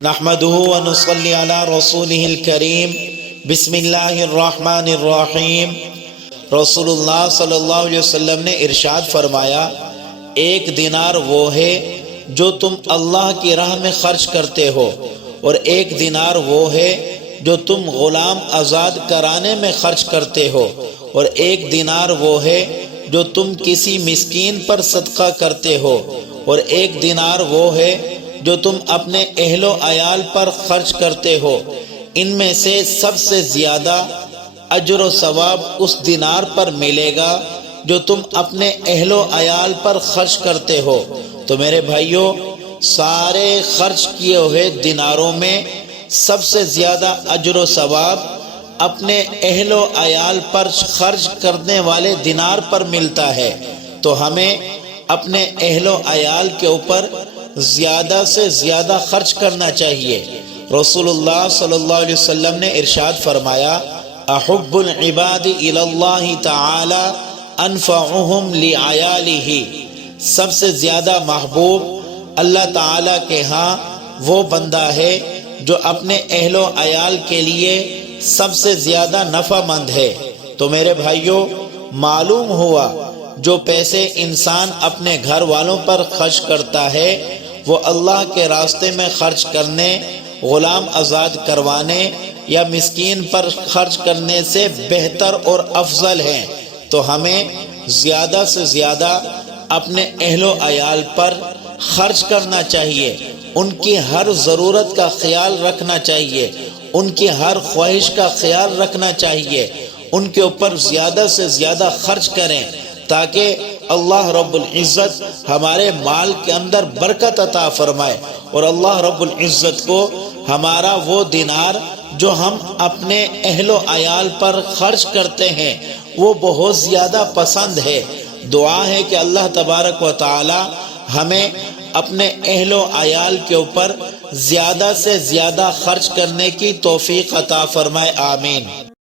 نحمده ونصلي على رسوله الكريم بسم اللہ الرحمن الرحیم۔ رسول اللہ صلی اللہ علیہ وسلم نے ارشاد فرمایا، ایک دینار وہ ہے جو تم اللہ کی راہ میں خرچ کرتے ہو، اور ایک دینار وہ ہے جو تم غلام آزاد کرانے میں خرچ کرتے ہو، اور ایک دینار وہ ہے جو تم کسی مسکین پر صدقہ کرتے ہو، اور ایک دینار وہ ہے جو تم اپنے اہل و عیال پر خرچ کرتے ہو۔ ان میں سے سب سے زیادہ اجر و ثواب اس دینار پر ملے گا جو تم اپنے اہل و عیال پر خرچ کرتے ہو۔ تو میرے بھائیوں، سارے خرچ کیے ہوئے دیناروں میں سب سے زیادہ اجر و ثواب اپنے اہل و عیال پر خرچ کرنے والے دینار پر ملتا ہے۔ تو ہمیں اپنے اہل و عیال کے اوپر زیادہ سے زیادہ خرچ کرنا چاہیے۔ رسول اللہ صلی اللہ علیہ وسلم نے ارشاد فرمایا، احب العباد الی اللہ تعالی انفعهم لعیالہ، سب سے زیادہ محبوب اللہ تعالی کے ہاں وہ بندہ ہے جو اپنے اہل و عیال کے لیے سب سے زیادہ نفع مند ہے۔ تو میرے بھائیوں، معلوم ہوا جو پیسے انسان اپنے گھر والوں پر خرچ کرتا ہے وہ اللہ کے راستے میں خرچ کرنے، غلام آزاد کروانے یا مسکین پر خرچ کرنے سے بہتر اور افضل ہیں۔ تو ہمیں زیادہ سے زیادہ اپنے اہل و عیال پر خرچ کرنا چاہیے، ان کی ہر ضرورت کا خیال رکھنا چاہیے، ان کی ہر خواہش کا خیال رکھنا چاہیے، ان کے اوپر زیادہ سے زیادہ خرچ کریں تاکہ اللہ رب العزت ہمارے مال کے اندر برکت عطا فرمائے، اور اللہ رب العزت کو ہمارا وہ دینار جو ہم اپنے اہل و عیال پر خرچ کرتے ہیں وہ بہت زیادہ پسند ہے۔ دعا ہے کہ اللہ تبارک و تعالی ہمیں اپنے اہل و عیال کے اوپر زیادہ سے زیادہ خرچ کرنے کی توفیق عطا فرمائے، آمین۔